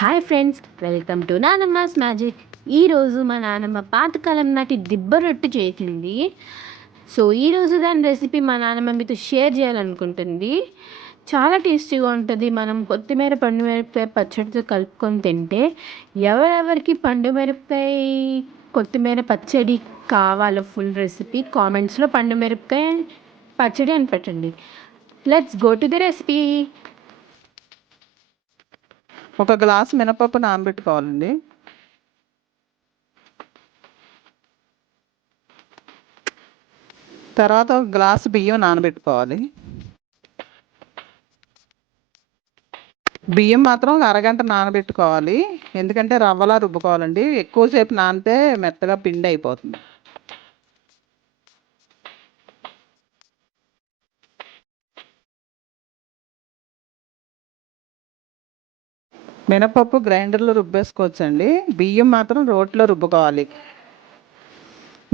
Hi friends, welcome to Nanamma's magic. ఈరోజు మా నానమ్మ పాతకాలం నాటి దిబ్బ రొట్టె చేసింది. సో ఈరోజు దాని రెసిపీ మా నానమ్మ మీతో షేర్ చేయాలనుకుంటుంది. చాలా టేస్టీగా ఉంటుంది. మనం కొత్తిమీర పండు మిరపకాయ పచ్చడితో కలుపుకొని తింటే, ఎవరెవరికి పండు మిరపకాయ కొత్తిమీర పచ్చడి కావాలో ఫుల్ రెసిపీ కామెంట్స్లో పండు మిరపకాయ పచ్చడి అని పెట్టండి. Let's go to the recipe. ఒక గ్లాస్ మినపప్పు నానబెట్టుకోవాలండి. తర్వాత ఒక గ్లాసు బియ్యం నానబెట్టుకోవాలి. బియ్యం మాత్రం ఒక అరగంట నానబెట్టుకోవాలి, ఎందుకంటే రవ్వలా రుబ్బుకోవాలండి. ఎక్కువసేపు నానితే మెత్తగా పిండి అయిపోతుంది. మినపప్పు గ్రైండర్లో రుబ్బేసుకోవచ్చండి, బియ్యం మాత్రం రోట్లో రుబ్బుకోవాలి.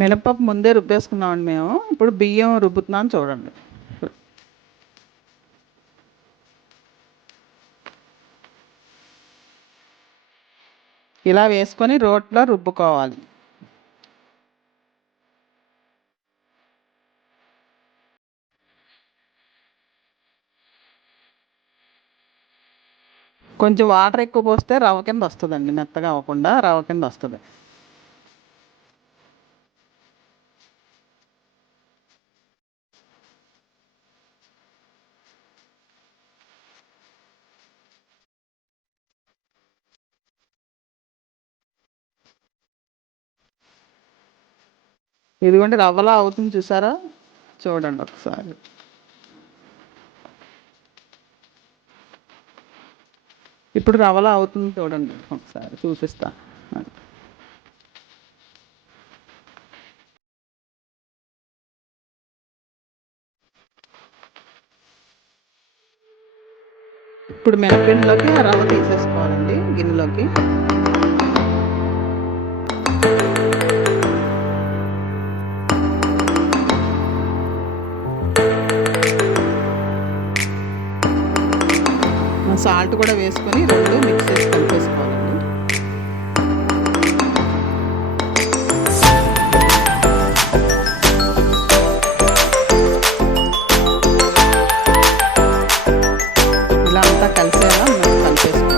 మినపప్పు ముందే రుబ్బేసుకున్నామండి మేము, ఇప్పుడు బియ్యం రుబ్బుతున్నాం చూడండి. ఇలా వేసుకొని రోట్లో రుబ్బుకోవాలి. కొంచెం వాటర్ ఎక్కువ పోస్తే రవ్వ కింద వస్తుందండి, మెత్తగా అవ్వకుండా రవ్వ కింద వస్తుంది. ఇదిగోండి రవ్వలా అవుతుంది, చూసారా? చూడండి ఒకసారి. ఇప్పుడు రవ్వలా అవుతుంది చూడండి, ఒకసారి చూపిస్తా. ఇప్పుడు మినపిండిలోకి ఆ రవ్వ తీసేసుకోవాలండి గిన్నెలోకి. సాల్ట్ కూడా వేసుకొని రెండు మిక్స్ చేసి కలిపేసుకోవాలండి. ఇలా అంతా కలిసేలా మనం కలిపేసుకోవాలి.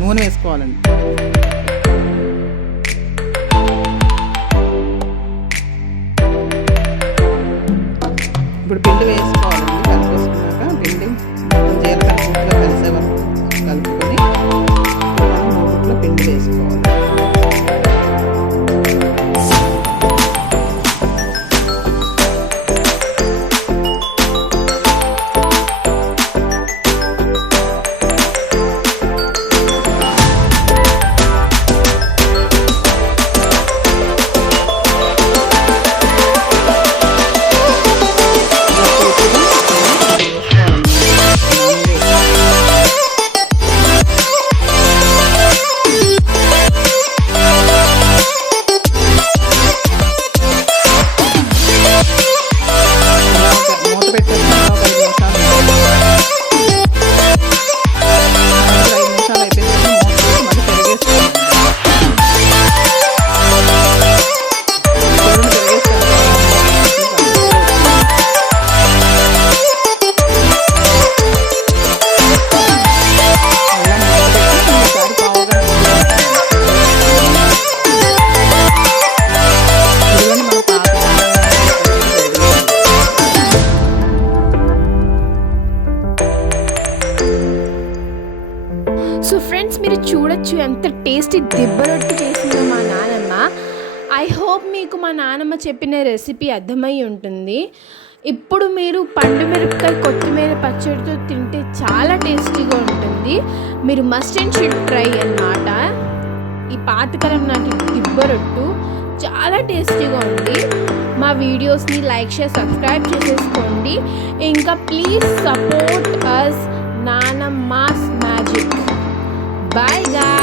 నూనె వేసుకోవాలండి. ఇప్పుడు పిండి వేసుకోవాలండి. కలిపేసుకున్నాక పిండి జీలకర్ర పూర్తిగా కలిసే వరకు కలుపుకొని మూట్లో పిండి వేసుకోవాలి. సో ఫ్రెండ్స్, మీరు చూడొచ్చు ఎంత టేస్టీ దిబ్బ రొట్టె చేసిందో మా నానమ్మ. ఐ హోప్ మీకు మా నానమ్మ చెప్పిన రెసిపీ అర్థమై ఉంటుంది. ఇప్పుడు మీరు పండు మిరపకాయ కొత్తిమీర పచ్చడితో తింటే చాలా టేస్టీగా ఉంటుంది. మీరు మస్ట్ అండ్ షుడ్ ట్రై అన్నమాట. ఈ పాతకాలం నాటి దిబ్బ రొట్టు చాలా టేస్టీగా ఉంది. మా వీడియోస్ని లైక్ షేర్ సబ్స్క్రైబ్ చేసేసుకోండి. ఇంకా please support us Nanamma's magic. Bye guys.